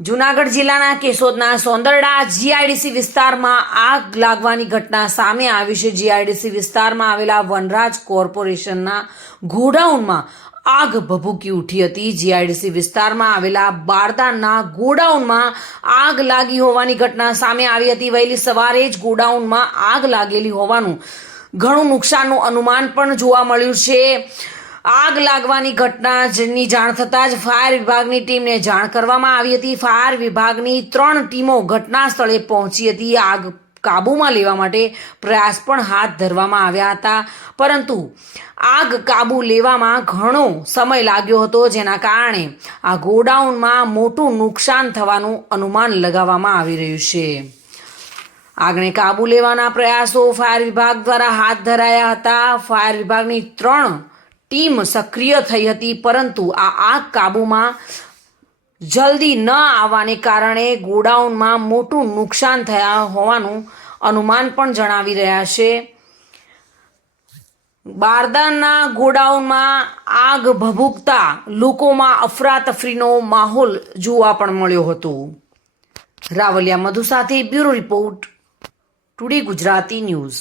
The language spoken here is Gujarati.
જૂનાગઢ જિલ્લાના કેશોદના સોંદરડા જીઆઈડીસી વિસ્તારમાં આગ લાગવાની ઘટના સામે આવી છે। જીઆઈડીસી વિસ્તારમાં આવેલા વનરાજ કોર્પોરેશનના ગોડાઉનમાં આગ ભભૂકી ઉઠી હતી। જીઆઈડીસી વિસ્તારમાં આવેલા બારદાનના ગોડાઉનમાં આગ લાગી હોવાની ઘટના સામે આવી હતી। વહેલી સવારે જ ગોડાઉનમાં આગ લાગેલી હોવાનું ઘણું નુકસાનનું અનુમાન પણ જોવા મળ્યું છે। આગ લાગવાની ઘટનાની જાણ થતાં જ ફાયર વિભાગની ટીમને જાણ કરવામાં આવી હતી। ફાયર વિભાગની 3 ટીમો ઘટના સ્થળે પહોંચી હતી। આગ કાબૂમાં લેવા માટે પ્રયાસ પણ હાથ ધરવામાં આવ્યા હતા, પરંતુ આગ કાબૂ લેવામાં ઘણો સમય લાગ્યો હતો, જેના કારણે આ ગોડાઉનમાં મોટું નુકસાન થવાનું અનુમાન લગાવવામાં આવી રહ્યું છે। આગને કાબૂ લેવાના પ્રયાસો ફાયર વિભાગ દ્વારા હાથ ધરાયા હતા। ફાયર વિભાગની 3 ટીમ સક્રિય થઈ હતી, પરંતુ આ આગ કાબૂમાં જલ્દી ન આવવાને કારણે ગોડાઉનમાં મોટું નુકસાન થયા હોવાનું અનુમાન પણ જણાવી રહ્યા છે। બારદાનના ગોડાઉનમાં આગ ભભૂકતા લોકોમાં અફરાતફરીનો માહોલ જોવા પણ મળ્યો હતો। રાવલિયા મધુ સાથે bureau report, today Gujarati news.